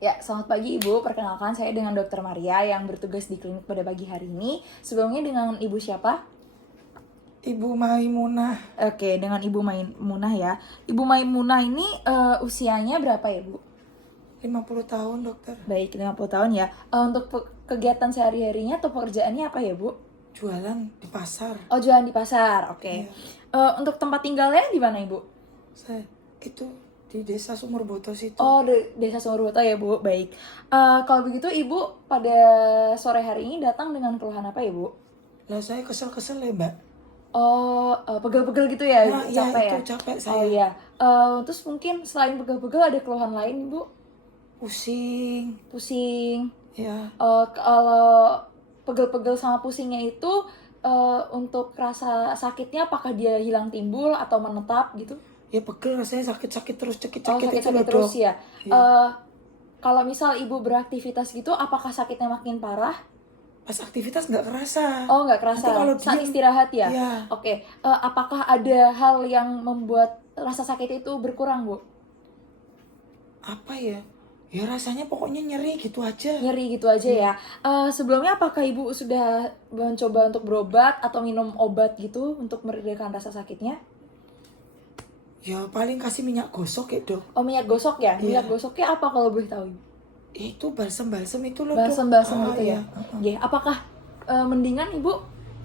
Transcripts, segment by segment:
Ya, selamat pagi Ibu. Perkenalkan saya dengan Dr. Maria yang bertugas di klinik pada pagi hari ini. Sebelumnya dengan Ibu siapa? Ibu Maimunah, Oke, dengan Ibu Maimunah ya. Ibu Maimunah ini usianya berapa ya, Bu? 50 tahun dokter. Baik, 50 tahun ya. Untuk kegiatan sehari-harinya atau pekerjaannya apa ya, Bu? Jualan di pasar. Oh, jualan di pasar. Oke. Iya. Untuk tempat tinggalnya di mana, Ibu? Saya itu di desa Sumurboto situ. Oh, Desa Sumurboto ya, Bu. Baik. Kalau begitu Ibu pada sore hari ini datang dengan keluhan apa ya, Bu? Lah saya kesel-kesel ya mbak. Oh, pegel-pegel gitu ya, Nah iya capek itu ya? capek Oh saya. iya. Terus mungkin selain pegel-pegel ada keluhan lain, Bu? Pusing. Pusing. Ya. Kalau pegel-pegel sama pusingnya itu untuk rasa sakitnya apakah dia hilang timbul atau menetap gitu? Ya pegel rasanya sakit-sakit terus Oh, cekit-cekit itu sakit-sakit loh terus dok. ya. Iya. Kalau misal Ibu beraktivitas gitu, apakah sakitnya makin parah? Pas aktivitas nggak kerasa. Oh, nggak Nanti kerasa. kalau Saat diem, istirahat ya? iya. Oke. Apakah ada hal yang membuat rasa sakit itu berkurang, Bu? Apa ya? Ya rasanya pokoknya nyeri gitu aja. Nyeri gitu aja ya. Sebelumnya apakah Ibu sudah mencoba untuk berobat atau minum obat gitu untuk meredakan rasa sakitnya? Ya paling kasih minyak gosok ya dok. Oh, minyak gosok ya? Iya. Minyak gosoknya apa kalau boleh tahu, Ibu? Itu balsem-balsem itu loh dok. Balsem-balsem gitu ya? Iya. Ya, apakah mendingan Ibu?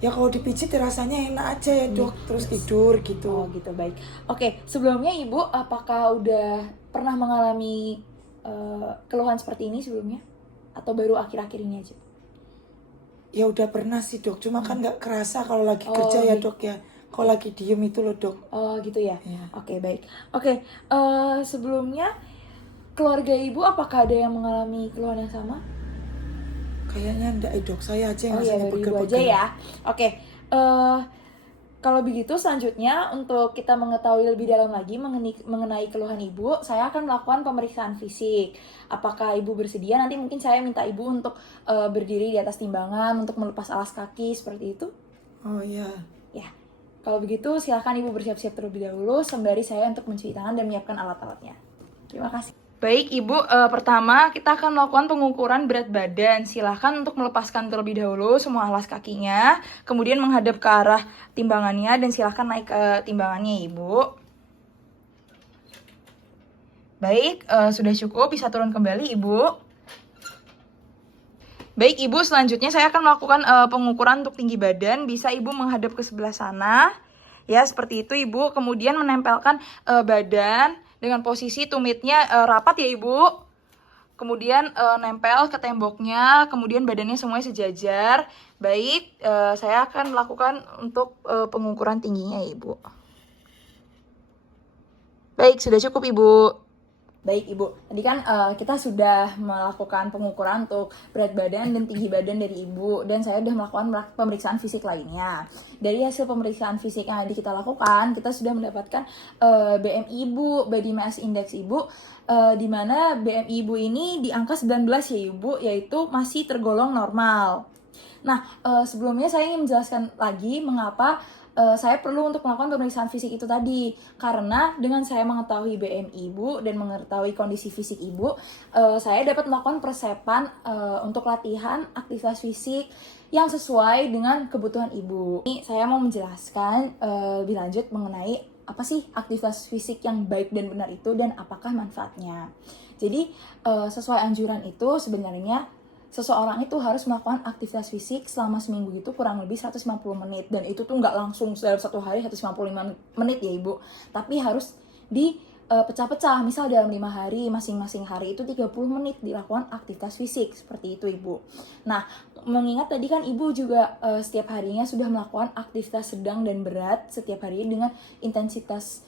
Ya kalau dipijit ya rasanya enak aja ya dok, terus tidur gitu. Oh gitu, baik. Oke, sebelumnya Ibu apakah udah pernah mengalami keluhan seperti ini sebelumnya? Atau baru akhir-akhir ini aja? Ya udah pernah sih dok, cuma kan nggak kerasa kalau lagi Oh, kerja ya gitu. dok ya. Kalau lagi diem itu loh dok. Oh gitu ya? Iya. Oke, baik. Oke, sebelumnya keluarga Ibu apakah ada yang mengalami keluhan yang sama? Kayaknya enggak dok, saya aja yang Oh iya, rasanya baru Ibu aja pegel-pegel. ya. Oke, kalau begitu selanjutnya untuk kita mengetahui lebih dalam lagi mengenai keluhan Ibu, saya akan melakukan pemeriksaan fisik. Apakah Ibu bersedia? Nanti mungkin saya minta Ibu untuk berdiri di atas timbangan untuk melepas alas kaki seperti itu. Oh iya. Ya, kalau begitu silakan Ibu bersiap-siap terlebih dahulu sembari saya untuk mencuci tangan dan menyiapkan alat-alatnya. Terima kasih. Baik Ibu, pertama kita akan melakukan pengukuran berat badan. Silahkan untuk melepaskan terlebih dahulu semua alas kakinya, kemudian menghadap ke arah timbangannya dan silahkan naik ke timbangannya Ibu. Baik, sudah cukup, bisa turun kembali Ibu. Baik Ibu, selanjutnya saya akan melakukan pengukuran untuk tinggi badan. Bisa Ibu menghadap ke sebelah sana. Ya, seperti itu Ibu. Kemudian menempelkan badan dengan posisi tumitnya rapat ya Ibu. Kemudian nempel ke temboknya, kemudian badannya semuanya sejajar. Baik, saya akan melakukan untuk pengukuran tingginya ya Ibu. Baik, sudah cukup Ibu. Baik Ibu, tadi kan kita sudah melakukan pengukuran untuk berat badan dan tinggi badan dari Ibu, dan saya sudah melakukan pemeriksaan fisik lainnya. Dari hasil pemeriksaan fisik yang kita lakukan, kita sudah mendapatkan BMI Ibu, Body Mass Index Ibu, di mana BMI Ibu ini di angka 19 ya Ibu, yaitu masih tergolong normal. Nah, sebelumnya saya ingin menjelaskan lagi mengapa saya perlu untuk melakukan pemeriksaan fisik itu tadi. Karena dengan saya mengetahui BMI Ibu dan mengetahui kondisi fisik Ibu, saya dapat melakukan persiapan untuk latihan aktivitas fisik yang sesuai dengan kebutuhan Ibu. Ini saya mau menjelaskan lebih lanjut mengenai apa sih aktivitas fisik yang baik dan benar itu dan apakah manfaatnya. Jadi sesuai anjuran itu sebenarnya seseorang itu harus melakukan aktivitas fisik selama seminggu itu kurang lebih 150 menit. Dan itu tuh nggak langsung dalam satu hari 155 menit ya Ibu. Tapi harus dipecah-pecah. Misal dalam 5 hari, masing-masing hari itu 30 menit dilakukan aktivitas fisik. Seperti itu Ibu. Nah, mengingat tadi kan Ibu juga setiap harinya sudah melakukan aktivitas sedang dan berat setiap hari dengan intensitas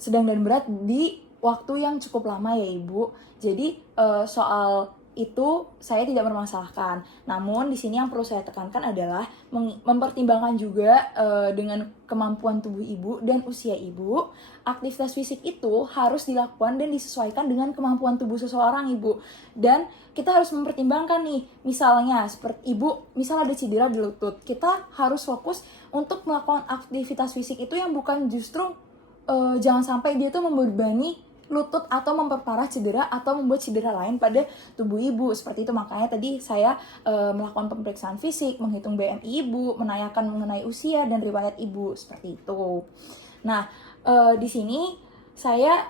sedang dan berat di waktu yang cukup lama ya Ibu. Jadi soal itu saya tidak bermasalahkan. Namun di sini yang perlu saya tekankan adalah mempertimbangkan juga dengan kemampuan tubuh Ibu dan usia Ibu, aktivitas fisik itu harus dilakukan dan disesuaikan dengan kemampuan tubuh seseorang Ibu. Dan kita harus mempertimbangkan nih, misalnya seperti Ibu, misal ada cedera di lutut, kita harus fokus untuk melakukan aktivitas fisik itu yang bukan justru jangan sampai dia tuh membebani lutut atau memperparah cedera atau membuat cedera lain pada tubuh ibu. Seperti itu, makanya tadi saya melakukan pemeriksaan fisik, menghitung BMI ibu, menanyakan mengenai usia dan riwayat ibu, seperti itu. Nah, di sini saya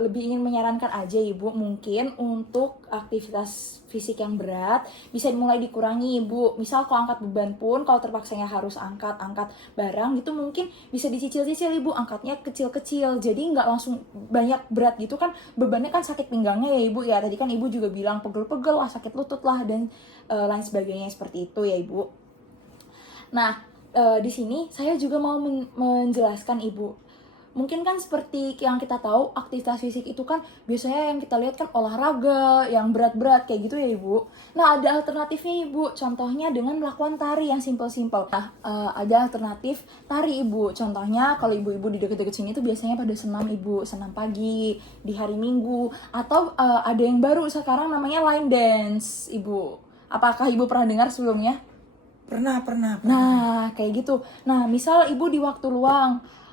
lebih ingin menyarankan aja ibu, mungkin untuk aktivitas fisik yang berat bisa dimulai dikurangi ibu. Misal kalau angkat beban pun, kalau terpaksanya harus angkat barang gitu, mungkin bisa dicicil-cicil ibu, angkatnya kecil-kecil, jadi nggak langsung banyak berat gitu kan, bebannya kan sakit pinggangnya ya ibu ya. Tadi kan ibu juga bilang pegel-pegel lah, sakit lutut lah, dan lain sebagainya seperti itu ya ibu. Nah, di sini saya juga mau menjelaskan ibu. Mungkin kan seperti yang kita tahu, aktivitas fisik itu kan biasanya yang kita lihat kan olahraga yang berat-berat kayak gitu ya ibu. Nah, ada alternatifnya ibu, contohnya dengan melakukan tari yang simple-simple. Nah, ada alternatif tari ibu, contohnya kalau ibu-ibu di deket-deket sini tuh biasanya pada senam ibu, senam pagi di hari Minggu, atau ada yang baru sekarang namanya line dance ibu. Apakah ibu pernah dengar sebelumnya? Pernah. Nah, kayak gitu. Nah, misal ibu di waktu luang,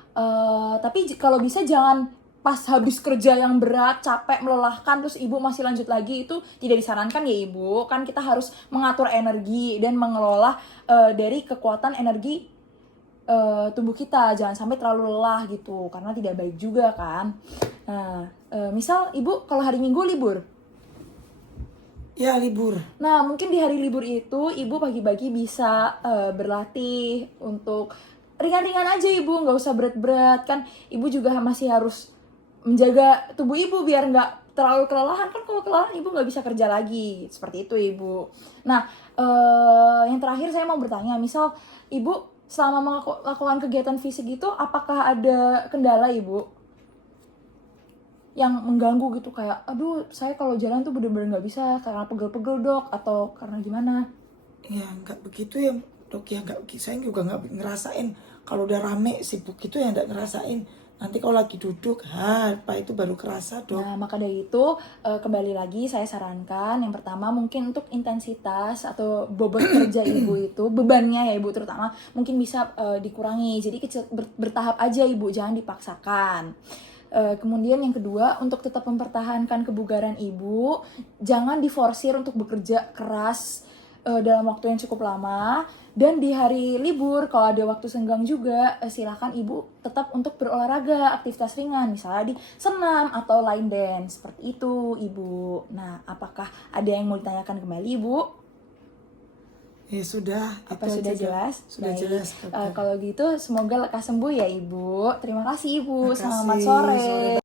tapi kalau bisa jangan pas habis kerja yang berat, capek, melelahkan, terus ibu masih lanjut lagi, itu tidak disarankan ya ibu. Kan kita harus mengatur energi dan mengelola dari kekuatan energi tubuh kita. Jangan sampai terlalu lelah gitu, karena tidak baik juga kan. Nah, misal ibu kalau hari Minggu libur, Ya libur. nah, mungkin di hari libur itu ibu pagi-pagi bisa berlatih untuk ringan-ringan aja ibu, nggak usah berat-berat. Kan ibu juga masih harus menjaga tubuh ibu biar nggak terlalu kelelahan. Kan kalau kelelahan ibu nggak bisa kerja lagi, seperti itu ibu. Nah, yang terakhir saya mau bertanya, misal ibu selama melakukan kegiatan fisik itu, apakah ada kendala ibu yang mengganggu gitu, kayak aduh saya kalau jalan tuh bener-bener nggak bisa karena pegel-pegel dok, atau karena gimana? Ya nggak begitu ya dok ya, nggak, saya juga nggak ngerasain kalau udah rame sibuk gitu ya, nggak ngerasain. Nanti kalau lagi duduk, apa itu baru kerasa dok. Nah, maka dari itu kembali lagi saya sarankan yang pertama mungkin untuk intensitas atau bobot kerja ibu itu, bebannya ya ibu terutama, mungkin bisa dikurangi. Jadi kecil, bertahap aja ibu, jangan dipaksakan. Kemudian yang kedua, untuk tetap mempertahankan kebugaran ibu, jangan diforsir untuk bekerja keras dalam waktu yang cukup lama. Dan di hari libur, kalau ada waktu senggang juga, silakan ibu tetap untuk berolahraga, aktivitas ringan, misalnya di senam atau line dance, seperti itu ibu. Nah, apakah ada yang mau ditanyakan kembali ibu? Ya sudah. Apa itu sudah aja, Dok. jelas? Sudah Baik. jelas dokter. Kalau gitu semoga lekas sembuh ya ibu. Terima kasih ibu. Makasih, Selamat sore.